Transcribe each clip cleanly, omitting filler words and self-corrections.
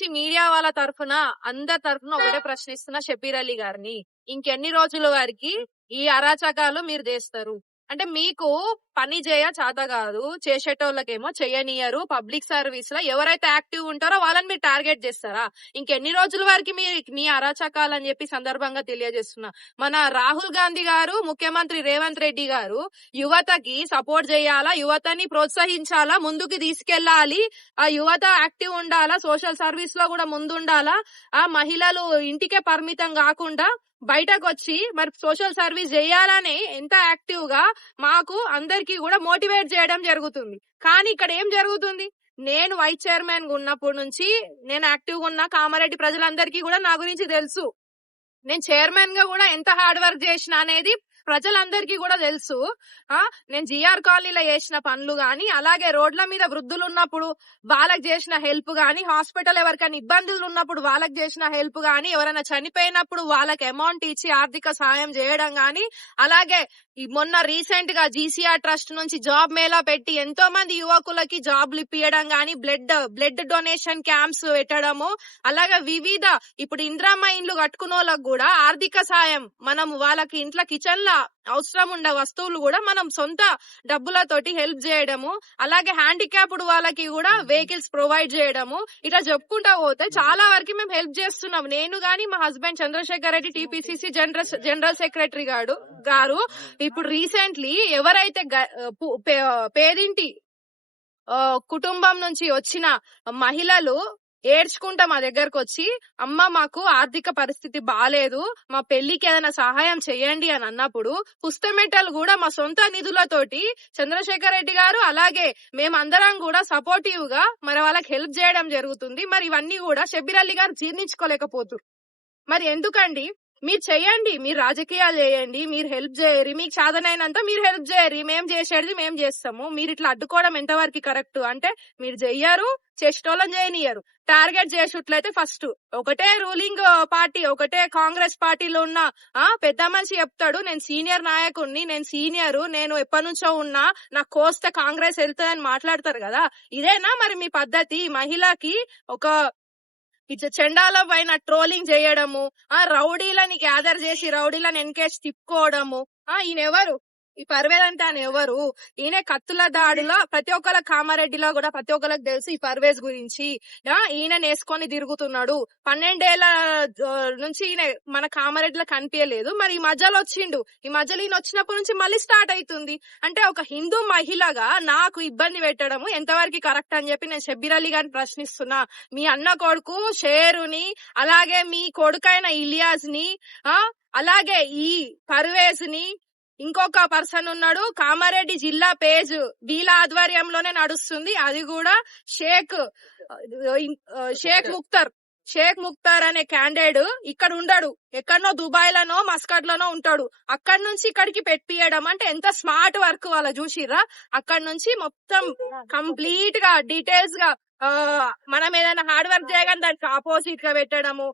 నుంచి మీడియా వాళ్ళ తరఫున అందరి తరఫున ఒకటే ప్రశ్నిస్తున్నా షబీర్ అలీ గారిని, ఇంకెన్ని రోజుల వరకు ఈ అరాచకాలు మీరు చేస్తారు? అంటే మీకు పని చేయ చేత కాదు, చేసేటోళ్ళకేమో చెయ్యనియరు. పబ్లిక్ సర్వీస్ లో ఎవరైతే యాక్టివ్ ఉంటారో వాళ్ళని మీరు టార్గెట్ చేస్తారా? ఇంకెన్ని రోజుల వరకు మీ అరాచకాలు అని చెప్పి సందర్భంగా తెలియజేస్తున్నా. మన రాహుల్ గాంధీ గారు, ముఖ్యమంత్రి రేవంత్ రెడ్డి గారు యువతకి సపోర్ట్ చేయాలా, యువతని ప్రోత్సహించాలా, ముందుకు తీసుకెళ్లాలి, ఆ యువత యాక్టివ్ ఉండాలా, సోషల్ సర్వీస్ లో కూడా ముందుండాలా, ఆ మహిళలు ఇంటికే పరిమితం కాకుండా బయటకు వచ్చి మరి సోషల్ సర్వీస్ చేయాలని ఎంత యాక్టివ్ గా మాకు అందరికి కూడా మోటివేట్ చేయడం జరుగుతుంది. కానీ ఇక్కడ ఏం జరుగుతుంది? నేను వైస్ చైర్మన్ గా ఉన్నప్పటి నుంచి నేను యాక్టివ్ గా ఉన్నా. కామారెడ్డి ప్రజలందరికీ కూడా నా గురించి తెలుసు. నేను చైర్మన్ గా కూడా ఎంత హార్డ్ వర్క్ చేసిన అనేది ప్రజలందరికీ కూడా తెలుసు. నేను జిఆర్ కాలనీలో చేసిన పనులు గాని, అలాగే రోడ్ల మీద వృద్ధులు ఉన్నప్పుడు వాళ్ళకి చేసిన హెల్ప్ గాని, హాస్పిటల్ ఎవరికైనా ఇబ్బందులు ఉన్నప్పుడు వాళ్ళకి చేసిన హెల్ప్ గాని, ఎవరైనా చనిపోయినప్పుడు వాళ్ళకి అమౌంట్ ఇచ్చి ఆర్థిక సహాయం చేయడం గాని, అలాగే మొన్న రీసెంట్ గా జీసీఆర్ ట్రస్ట్ నుంచి జాబ్ మేళా పెట్టి ఎంతో మంది యువకులకి జాబ్లు ఇప్పియడం గాని, బ్లడ్ డొనేషన్ క్యాంప్స్ పెట్టడము, అలాగే వివిధ ఇప్పుడు ఇందిరమ్మ ఇండ్లు కట్టుకున్న వాళ్ళకి కూడా ఆర్థిక సాయం, మనం వాళ్ళకి ఇంట్లో కిచెన్ లా అవసరం ఉండే వస్తువులు కూడా మనం సొంత డబ్బులతోటి హెల్ప్ చేయడము, అలాగే హ్యాండిక్యాప్డ్ వాళ్ళకి కూడా వెహికల్స్ ప్రొవైడ్ చేయడము, ఇట్లా చెప్పుకుంటా పోతే చాలా వరకు మేము హెల్ప్ చేస్తున్నాం. నేను గాని మా husband Chandrashekar Reddy TPCC general secretary గారు ఇప్పుడు రీసెంట్లీ ఎవరైతే పేదింటి కుటుంబం నుంచి వచ్చిన మహిళలు ఏడ్చుకుంటా మా దగ్గరకు వచ్చి, అమ్మ మాకు ఆర్థిక పరిస్థితి బాలేదు, మా పెళ్లికి ఏదైనా సహాయం చేయండి అని అన్నప్పుడు పుస్తమెట్టలు కూడా మా సొంత నిధులతోటి చంద్రశేఖర్ రెడ్డి గారు అలాగే మేమందరం కూడా సపోర్టివ్ గా మరి వాళ్ళకి హెల్ప్ చేయడం జరుగుతుంది. మరి ఇవన్నీ కూడా షబీర్ అలీ గారు జీర్ణించుకోలేకపోతున్నారు. మరి ఎందుకండి? మీరు చెయ్యండి, మీరు రాజకీయాలు చేయండి, మీరు హెల్ప్ చేయరు, మీకు సాధనైనంత మీరు హెల్ప్ చేయరు, మేము చేసేది మేము చేస్తాము. మీరు ఇట్లా అడ్డుకోవడం ఎంతవరకు కరెక్ట్? అంటే మీరు చెయ్యరు, చేసేటోళ్ళని చేయనియరు. టార్గెట్ చేసేట్లయితే ఫస్ట్ ఒకటే రూలింగ్ పార్టీ, ఒకటే కాంగ్రెస్ పార్టీలో ఉన్న పెద్ద మనిషి చెప్తాడు, నేను సీనియర్ నాయకుడిని, నేను సీనియర్, నేను ఎప్పటి నుంచో ఉన్నా, నాకు కోస్తే కాంగ్రెస్ వెళ్తుందని మాట్లాడతారు కదా. ఇదేనా మరి మీ పద్ధతి? మహిళకి ఒక చెండాల పైన ట్రోలింగ్ చేయడము, రౌడీలని గ్యాదర్ చేసి రౌడీలను ఎన్కేజ్ తిప్పుకోవడము. ఈయన ఎవరు? ఈ పర్వేజ్ అంటే ఆయన ఎవరు? ఈయన కత్తుల దాడిలో ప్రతి ఒక్కళ్ళ కామారెడ్డిలో కూడా ప్రతి ఒక్కరికి తెలుసు ఈ పర్వేజ్ గురించి. ఈయన నేసుకొని తిరుగుతున్నాడు. 12 ఏళ్ల నుంచి ఈయన మన కామారెడ్డిలో కనిపించలేదు. మరి ఈ మధ్యలో వచ్చిండు. ఈ మధ్యలో ఈయన వచ్చినప్పటి నుంచి మళ్ళీ స్టార్ట్ అవుతుంది. అంటే ఒక హిందూ మహిళగా నాకు ఇబ్బంది పెట్టడము ఎంతవరకు కరెక్ట్ అని చెప్పి నేను షబీర్ అలీ గారిని ప్రశ్నిస్తున్నా. మీ అన్న కొడుకు షేరుని, అలాగే మీ కొడుకైన ఇలియాస్ ని, అలాగే ఈ పర్వేజ్ ని, ఇంకొక పర్సన్ ఉన్నాడు, కామారెడ్డి జిల్లా పేజ్ వీళ్ళ ఆధ్వర్యంలోనే నడుస్తుంది. అది కూడా షేక్ ముక్తార్ అనే క్యాండిడేట్ ఇక్కడ ఉండడు, ఎక్కడనో దుబాయ్ లోనో మస్కట్ లోనో ఉంటాడు. అక్కడి నుంచి ఇక్కడికి పెట్టియడం అంటే ఎంత స్మార్ట్ వర్క్ వాళ్ళ చూసిర్రా? అక్కడి నుంచి మొత్తం కంప్లీట్ గా డీటెయిల్స్ గా మనం ఏదైనా హార్డ్ వర్క్ చేయగానే దానికి ఆపోజిట్ గా పెట్టడము,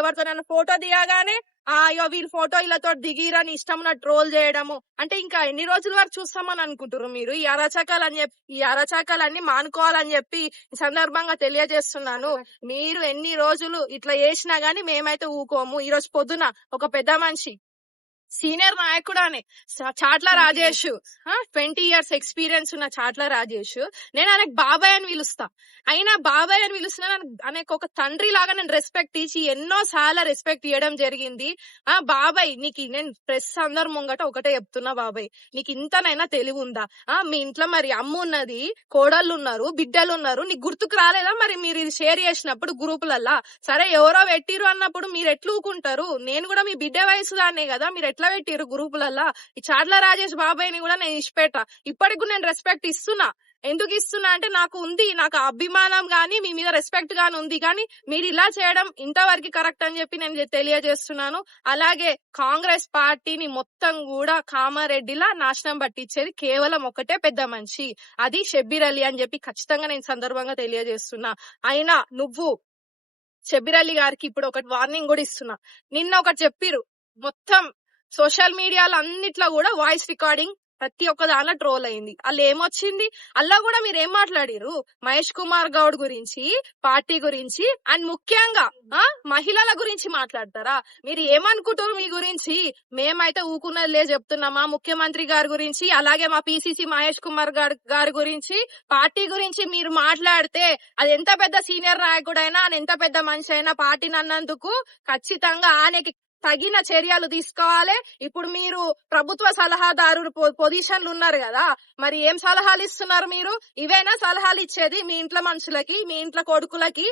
ఎవరితోనైనా ఫోటో దిగగానే అయ్యో వీళ్ళు ఫోటో ఇలాతో దిగిరని ఇష్టం ట్రోల్ చేయడము. అంటే ఇంకా ఎన్ని రోజుల వరకు చూస్తామని అనుకుంటారు మీరు? ఈ అరాచకాలన్నీ మానుకోవాలని చెప్పి ఈ సందర్భంగా తెలియజేస్తున్నాను. మీరు ఎన్ని రోజులు ఇట్లా చేసినా గానీ మేమైతే ఊకోము. ఈ రోజు పొద్దున ఒక పెద్ద మనిషి, సీనియర్ నాయకుడు అనే చాట్ల రాజేష్, 20 years ఎక్స్పీరియన్స్ ఉన్న చాట్ల రాజేష్, నేను ఆయనకు బాబాయ్ అని పిలుస్తా. అయినా బాబాయ్ అని పిలుస్తున్నా, ఆయనకు ఒక తండ్రి లాగా నేను రెస్పెక్ట్ ఇచ్చి ఎన్నో సార్లు రెస్పెక్ట్ ఇవ్వడం జరిగింది. బాబాయ్ నీకు నేను ప్రెస్ అందరు ముంగట ఒకటే చెప్తున్నా, బాబాయ్ నీకు ఇంతనైనా తెలివి ఉందా? మీ ఇంట్లో మరి అమ్మ ఉన్నది, కోడళ్ళు ఉన్నారు, బిడ్డలు ఉన్నారు, నీకు గుర్తుకు రాలేదా? మరి మీరు ఇది షేర్ చేసినప్పుడు గ్రూపులల్లా, సరే ఎవరో పెట్టిరు అన్నప్పుడు మీరు ఎట్లు ఊకుంటారు? నేను కూడా మీ బిడ్డ వయసు దాన్నే కదా, మీరు ఎట్లా పెట్టిరు గ్రూపులల్లా? ఈ చాట్ల రాజేష్ బాబాయ్ ని కూడా నేను ఇష్టపెట్ట, ఇప్పటికి నేను రెస్పెక్ట్ ఇస్తున్నా. ఎందుకు ఇస్తున్నా అంటే నాకు అభిమానం గానీ మీ మీద రెస్పెక్ట్ గానీ ఉంది. కానీ మీరు ఇలా చేయడం ఇంతవరకు కరెక్ట్ అని చెప్పి నేను తెలియజేస్తున్నాను. అలాగే కాంగ్రెస్ పార్టీని మొత్తం కూడా కామారెడ్డిలా నాశనం పట్టించేది కేవలం ఒకటే పెద్ద మనిషి, అది షబీర్ అలీ అని చెప్పి ఖచ్చితంగా నేను సందర్భంగా తెలియజేస్తున్నా. అయినా నువ్వు షబీర్ అలీ గారికి ఇప్పుడు ఒకటి వార్నింగ్ కూడా ఇస్తున్నా. నిన్న ఒకటి చెప్పిరు, మొత్తం సోషల్ మీడియాలో అన్నిట్లో కూడా వాయిస్ రికార్డింగ్ ప్రతి ఒక్క దానిలో ట్రోల్ అయింది. అల్ల ఏమొచ్చింది? అల్లా కూడా మీరు ఏం మాట్లాడిరు? మహేష్ కుమార్ గౌడ్ గురించి, పార్టీ గురించి అండ్ ముఖ్యంగా మహిళల గురించి మాట్లాడతారా? మీరు ఏమనుకుంటారు మీ గురించి? మేమైతే ఊకున్నదిలే చెప్తున్నామా ముఖ్యమంత్రి గారి గురించి, అలాగే మా పిసిసి మహేష్ కుమార్ గారి గురించి, పార్టీ గురించి మీరు మాట్లాడితే అది ఎంత పెద్ద సీనియర్ నాయకుడైనా, ఆయన ఎంత పెద్ద మనిషి అయినా పార్టీని అన్నందుకు ఖచ్చితంగా ఆయనకి తగిన చర్యలు తీసుకోవాలి. ఇప్పుడు మీరు ప్రభుత్వ సలహాదారు పొజిషన్లు ఉన్నారు కదా, మరి ఏం సలహాలు ఇస్తున్నారు మీరు? ఇవేనా సలహాలు ఇచ్చేది మీ ఇంట్లో మనుషులకి, మీ ఇంట్లో కొడుకులకి?